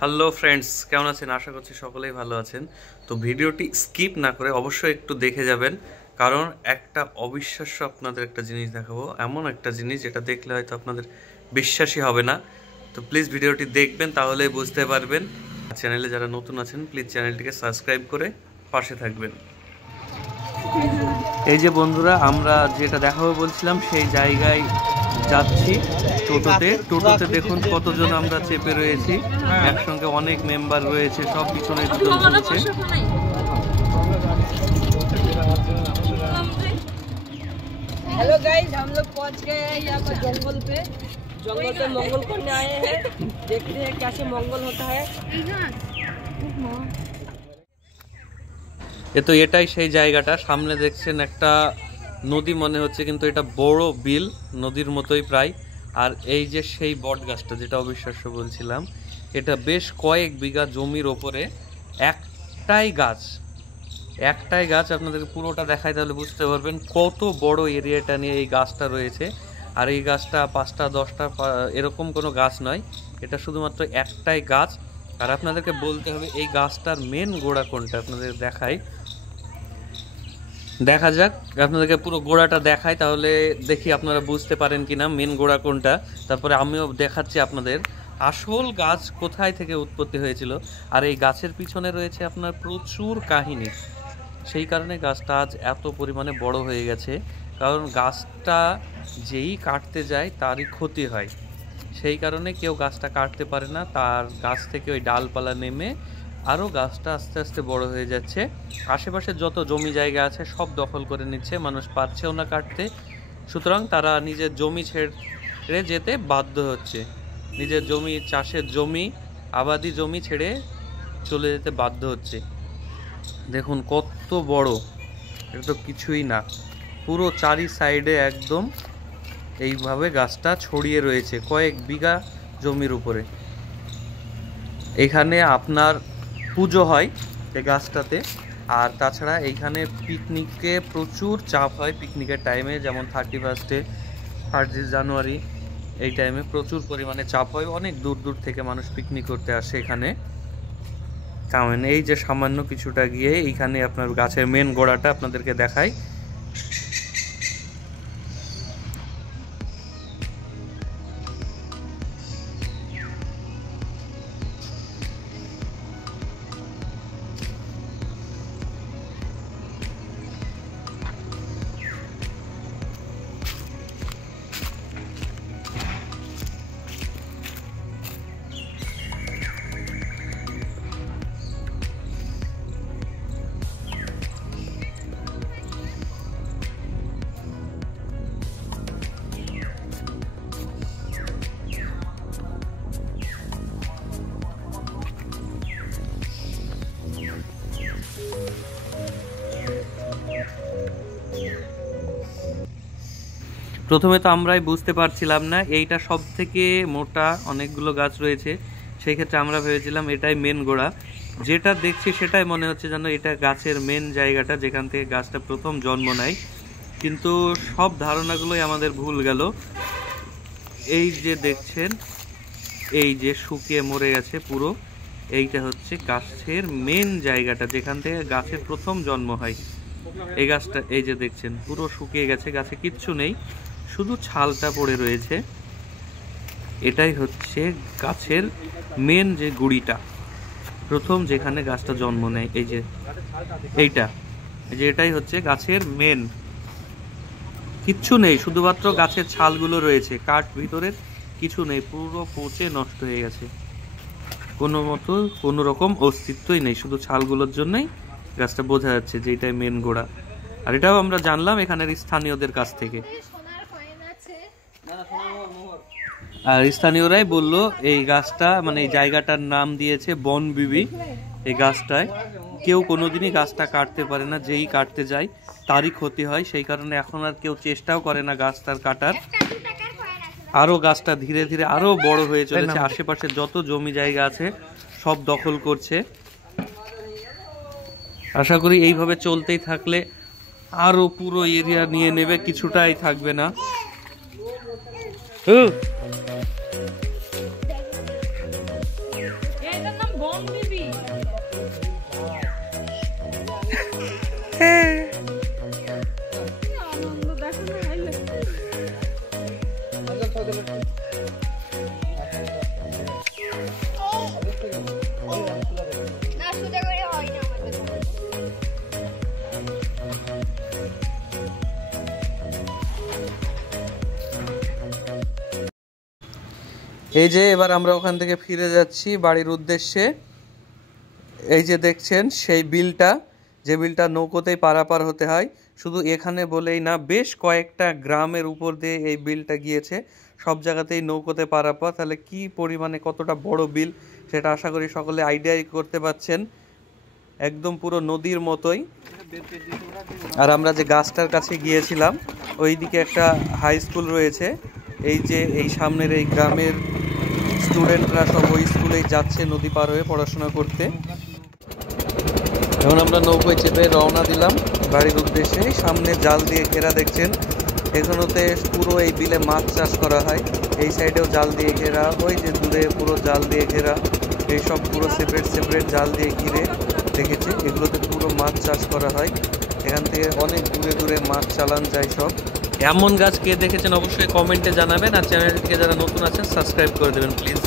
Hello friends, কেমন আছেন? আশা করছি সকলেই ভালো আছেন। তো ভিডিওটি স্কিপ না করে অবশ্যই একটু দেখে যাবেন, কারণ একটা অবিশ্বাস্য আপনাদের একটা জিনিস দেখাবো, এমন একটা জিনিস যেটা দেখলে হয়তো আপনাদের বিশ্বাসই হবে না। তো প্লিজ ভিডিওটি দেখবেন, তাহলেই বুঝতে পারবেন। চ্যানেলে যারা নতুন আছেন প্লিজ চ্যানেলটিকে সাবস্ক্রাইব করে পাশে থাকবেন। এই যে বন্ধুরা, আমরা যেটা দেখাবো বলছিলাম সেই জায়গায় যাচ্ছি টোটোতে দেখুন কতজন আমরা চেপে রয়েছি, একসঙ্গে অনেক মেম্বার রয়েছে, সব পিছনে চলছে। हेलो गाइस, हम लोग पहुंच गए हैं यहाँ पर जंगल पे मंगल करने आए हैं। देखते हैं कैसे मंगल होता है। তো এটাই সেই জায়গাটা, সামনে দেখছেন একটা নদী মনে হচ্ছে, কিন্তু এটা বড় বিল, নদীর মতোই প্রায়। আর এই যে সেই বট গাছটা যেটা অবিশ্বাস্য বলছিলাম, এটা বেশ কয়েক বিঘা জমির ওপরে একটাই গাছ। আপনাদেরকে পুরোটা দেখাই, তাহলে বুঝতে পারবেন কত বড় এরিয়াটা নিয়ে এই গাছটা রয়েছে। আর এই গাছটা 5টা 10টা এরকম কোনো গাছ নয়, এটা শুধুমাত্র একটাই গাছ। আর আপনাদেরকে বলতে হবে এই গাছটার মেন গোড়া কোনটা, আপনাদের দেখা যাক, আপনাদেরকে পুরো গোড়াটা দেখাই, তাহলে দেখি আপনারা বুঝতে পারেন কিনা মেন গোড়া কোনটা। তারপরে আমিও দেখাচ্ছি আপনাদের আসল গাছ কোথায় থেকে উৎপত্তি হয়েছিল। আর এই গাছের পিছনে রয়েছে আপনার প্রচুর কাহিনী, সেই কারণে গাছটা আজ এত পরিমাণে বড় হয়ে গেছে। কারণ গাছটা যেই কাটতে যায় তারই ক্ষতি হয়, সেই কারণে কেউ গাছটা কাটতে পারে না। তার গাছ থেকে ওই ডালপালা নেমে আরও গাছটা আস্তে আস্তে বড় হয়ে যাচ্ছে। আশেপাশে যত জমি জায়গা আছে সব দখল করে নিচ্ছে, মানুষ পারছেও না কাটতে। সুতরাং তারা নিজের জমি ছেড়ে যেতে বাধ্য হচ্ছে, নিজের জমি, চাষের জমি, আবাদি জমি ছেড়ে চলে যেতে বাধ্য হচ্ছে। দেখুন কত বড়, এটা তো কিছুই না, পুরো চারি সাইডে একদম এইভাবে গাছটা ছড়িয়ে রয়েছে কয়েক বিঘা জমির উপরে। এখানে আপনার পুজো হয় এই গাছটাতে। আর তাছাড়া এইখানে পিকনিকে প্রচুর চাপ হয়, পিকনিকের টাইমে, যেমন 31 জানুয়ারি এই টাইমে প্রচুর পরিমাণে চাপ হয়, অনেক দূর দূর থেকে মানুষ পিকনিক করতে আসে এখানে। কারণ এই যে সামান্য কিছুটা গিয়ে এইখানে আপনার গাছের মেন গোড়াটা আপনাদেরকে দেখাই। প্রথমে তো আমরাই বুঝতে পারছিলাম না, এইটা সব থেকে মোটা, অনেকগুলো গাছ রয়েছে, সেই ক্ষেত্রে আমরা ভেবেছিলাম এটাই মেন গোড়া। যেটা দেখছি সেটাই মনে হচ্ছে যেন এটা গাছের মেন জায়গাটা, যেখান থেকে গাছটা প্রথম জন্ম নেয়। কিন্তু সব ধারণাগুলোই আমাদের ভুল গেল। এই যে দেখছেন, এই যে শুকিয়ে মরে গেছে পুরো, এইটা হচ্ছে গাছের মেন জায়গাটা, যেখান থেকে গাছের প্রথম জন্ম হয়। এই গাছটা এই যে দেখছেন পুরো শুকিয়ে গেছে, গাছে কিচ্ছু নেই, শুধু ছালটা পড়ে রয়েছে। এটাই হচ্ছে গাছের মেন যে গুড়িটা, প্রথম যেখানে গাছটা জন্ম নেয়, এই যে এটাই হচ্ছে গাছের মেন। কিচ্ছু নেই, শুধুমাত্র গাছের ছালগুলো রয়েছে, কাঠ ভিতরের কিছু নেই, পুরো পচে নষ্ট হয়ে গেছে, কোনো রকম অস্তিত্বই নেই, শুধু ছালগুলোর জন্যই গাছটা বোঝা যাচ্ছে যে এটাই মেন গোড়া। আর এটাও আমরা জানলাম এখানের স্থানীয়দের কাছ থেকে। আর স্থানীয়রাই বললো এই গাছটা, মানে এই জায়গাটার নাম দিয়েছে বনবিবি। এই গাছটায় কেউ কোনোদিনই গাছটা কাটতে পারে না, যেই কাটতে যায় তারই ক্ষতি হয়, সেই কারণে এখন আর কেউ চেষ্টাও করে না গাছটার কাটার। আরও গাছটা ধীরে ধীরে আরও বড় হয়ে চলেছে, আশেপাশে যত জমি জায়গা আছে সব দখল করছে। আশা করি এইভাবে চলতেই থাকলে আরো পুরো এরিয়া নিয়ে নেবে, কিছুটাই থাকবে না। এই যে এবার আমরা ওখান থেকে ফিরে যাচ্ছি বাড়ির উদ্দেশ্যে। এই যে দেখছেন সেই বিলটা, যে বিলটা নৌকোতেই পারাপার হতে হয়। শুধু এখানে বলেই না, বেশ কয়েকটা গ্রামের উপর দিয়ে এই বিলটা গিয়েছে, সব জায়গাতেই নৌকোতে পারাপার। তাহলে কি পরিমাণে কতটা বড় বিল সেটা আশা করি সকলে আইডিয়াই করতে পারছেন, একদম পুরো নদীর মতোই। আর আমরা যে গাছটার কাছে গিয়েছিলাম ওইদিকে একটা হাই স্কুল রয়েছে, এই যে এই সামনের এই গ্রামের স্টুডেন্টরা সব ওই স্কুলেই যাচ্ছে নদী পার হয়ে পড়াশোনা করতে। এখন আমরা নৌকোয় চেপে রওনা দিলাম বাড়ির উদ্দেশ্যে। সামনে জাল দিয়ে ঘেরা দেখছেন, এখানেতে পুরো এই বিলে মাছ চাষ করা হয়। এই সাইডেও জাল দিয়ে ঘেরা, ওই যে দূরে পুরো জাল দিয়ে ঘেরা, এইসব পুরো সেপারেট সেপারেট জাল দিয়ে ঘিরে রেখেছে। এগুলোতে পুরো মাছ চাষ করা হয়, এখান থেকে অনেক দূরে দূরে মাছ চালান যায় সব। এমন গাছ কে দেখেছেন অবশ্যই কমেন্টে জানাবেন, আর চ্যানেলটিকে যারা নতুন আছেন সাবস্ক্রাইব করে দেবেন প্লিজ।